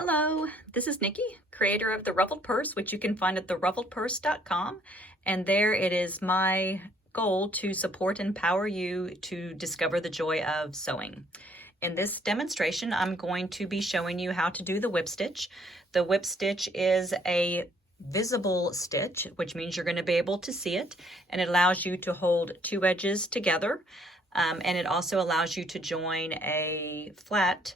Hello, this is Nikki, creator of The Ruffled Purse, which you can find at theruffledpurse.com. And there it is my goal to support and empower you to discover the joy of sewing. In this demonstration, I'm going to be showing you how to do the whip stitch. The whip stitch is a visible stitch, which means you're going to be able to see it, and it allows you to hold two edges together, and it also allows you to join a flat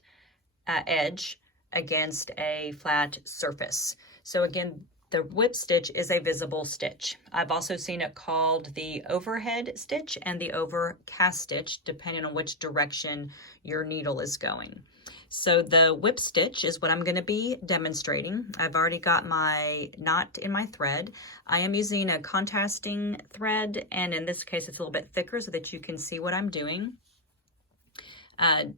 edge against a flat surface. So again, the whip stitch is a visible stitch. I've also seen it called the overhead stitch and the overcast stitch, depending on which direction your needle is going. So the whip stitch is what I'm going to be demonstrating. I've already got my knot in my thread. I am using a contrasting thread, and in this case it's a little bit thicker so that you can see what I'm doing.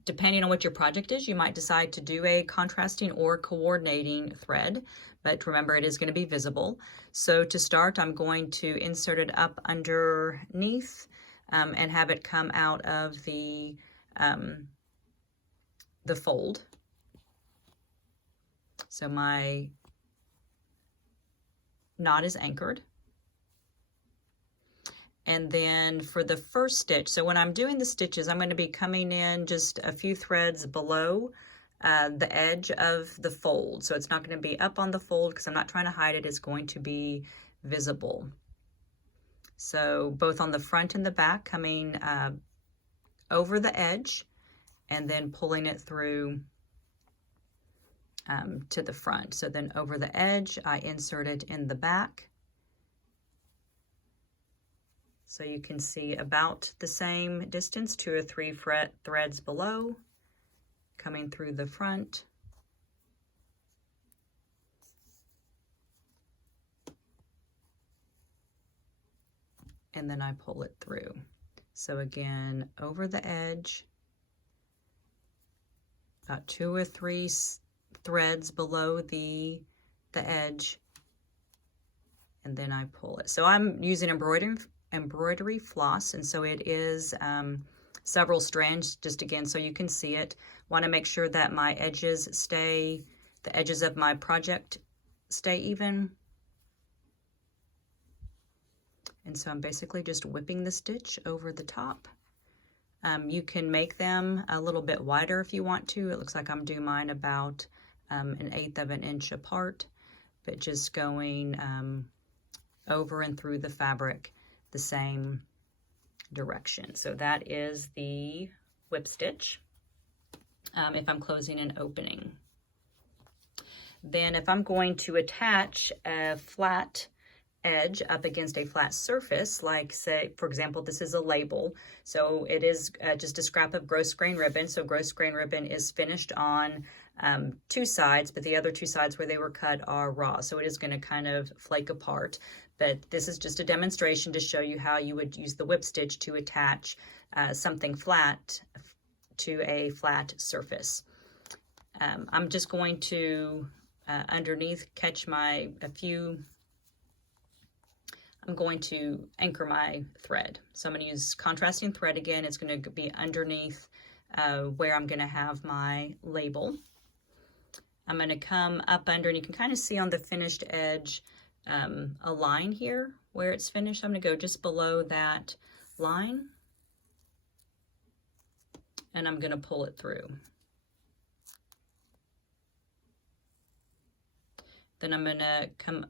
Depending on what your project is, you might decide to do a contrasting or coordinating thread, but remember it is going to be visible. So to start, I'm going to insert it up underneath and have it come out of the fold. So my knot is anchored. And then for the first stitch, so when I'm doing the stitches, I'm going to be coming in just a few threads below the edge of the fold. So it's not going to be up on the fold because I'm not trying to hide it. It's going to be visible. So both on the front and the back, coming over the edge and then pulling it through to the front. So then over the edge, I insert it in the back. So you can see about the same distance, 2 or 3 threads below, coming through the front. And then I pull it through. So again, over the edge, about 2 or 3 threads below the edge, and then I pull it. So I'm using embroidery floss, and so it is several strands, just again so you can see it. Want to make sure that my edges stay, the edges of my project stay even. And so I'm basically just whipping the stitch over the top. You can make them a little bit wider if you want to. It looks like I'm doing mine about 1/8 of an inch apart, but just going over and through the fabric the same direction. So that is the whip stitch if I'm closing and opening. Then if I'm going to attach a flat edge up against a flat surface, like say, for example, this is a label. So it is just a scrap of gross grain ribbon. So gross grain ribbon is finished on 2 sides, but the other 2 sides where they were cut are raw. So it is going to kind of flake apart. But this is just a demonstration to show you how you would use the whip stitch to attach something flat to a flat surface. I'm just going to underneath catch I'm going to anchor my thread. So I'm going to use contrasting thread again. It's going to be underneath where I'm going to have my label. I'm going to come up under, and you can kind of see on the finished edge a line here where it's finished. I'm going to go just below that line, and I'm going to pull it through. Then I'm going to come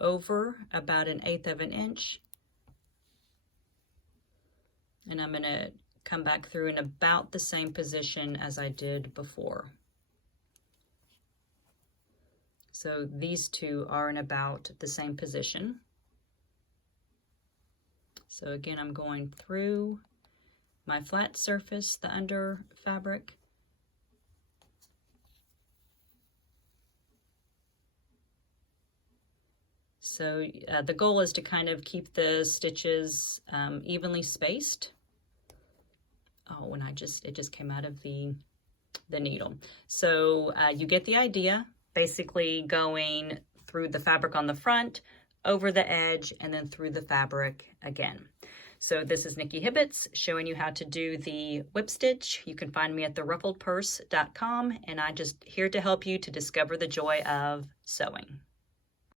over about 1/8 of an inch, and I'm going to come back through in about the same position as I did before. So these two are in about the same position. So again, I'm going through my flat surface, the under fabric, so the goal is to kind of keep the stitches evenly spaced. Oh, and it just came out of the needle. So you get the idea. Basically going through the fabric on the front, over the edge, and then through the fabric again. So this is Nikki Hibbets showing you how to do the whip stitch. You can find me at theruffledpurse.com, and I'm just here to help you to discover the joy of sewing.